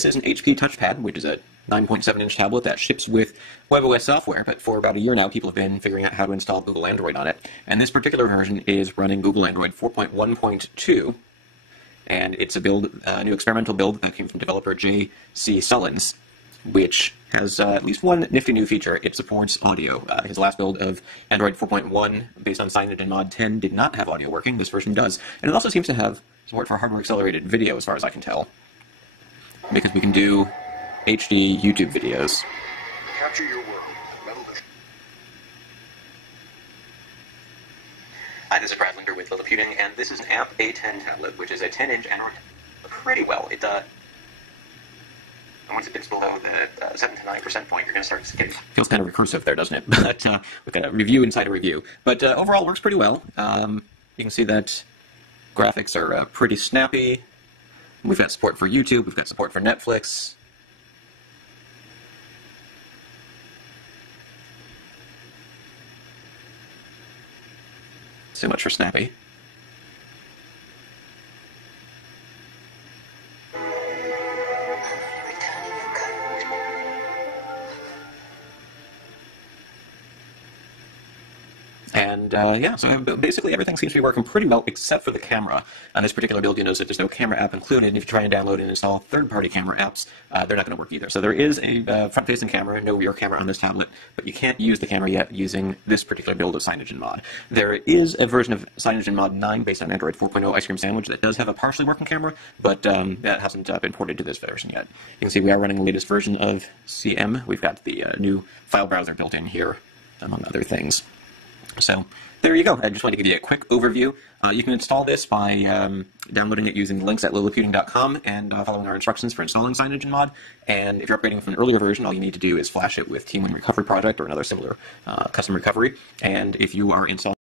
This is an HP TouchPad, which is a 9.7-inch tablet that ships with WebOS software, but for about a year now, people have been figuring out how to install Google Android on it. And this particular version is running Google Android 4.1.2, and it's a new experimental build that came from developer J.C. Sullins, which has at least one nifty new feature. It supports audio. His last build of Android 4.1, based on CyanogenMod 10, did not have audio working. This version does. And it also seems to have support for hardware-accelerated video, as far as I can tell, because we can do HD YouTube videos. Capture your work. Hi, this is Brad Linder with Lilliputian, and this is an App A10 tablet, which is a 10-inch Android. Pretty well. And once it dips below the 7 to 9% point, you're going to start getting... Feels kind of recursive there, doesn't it? But we've got a review inside a review. But overall, it works pretty well. You can see that graphics are pretty snappy. We've got support for YouTube. We've got support for Netflix. So much for snappy. And yeah, so basically everything seems to be working pretty well except for the camera. On this particular build, you notice that there's no camera app included. If you try and download and install third-party camera apps, they're not going to work either. So there is a front-facing camera, no rear camera on this tablet, but you can't use the camera yet using this particular build of CyanogenMod. There is a version of CyanogenMod 9 based on Android 4.0 Ice Cream Sandwich that does have a partially working camera, but that hasn't been ported to this version yet. You can see we are running the latest version of CM. We've got the new file browser built in here, among other things. So there you go. I just wanted to give you a quick overview. You can install this by downloading it using the links at lilliputian.com and following our instructions for installing CyanogenMod. And if you're upgrading from an earlier version, all you need to do is flash it with Team Win Recovery Project or another similar custom recovery. And if you are installing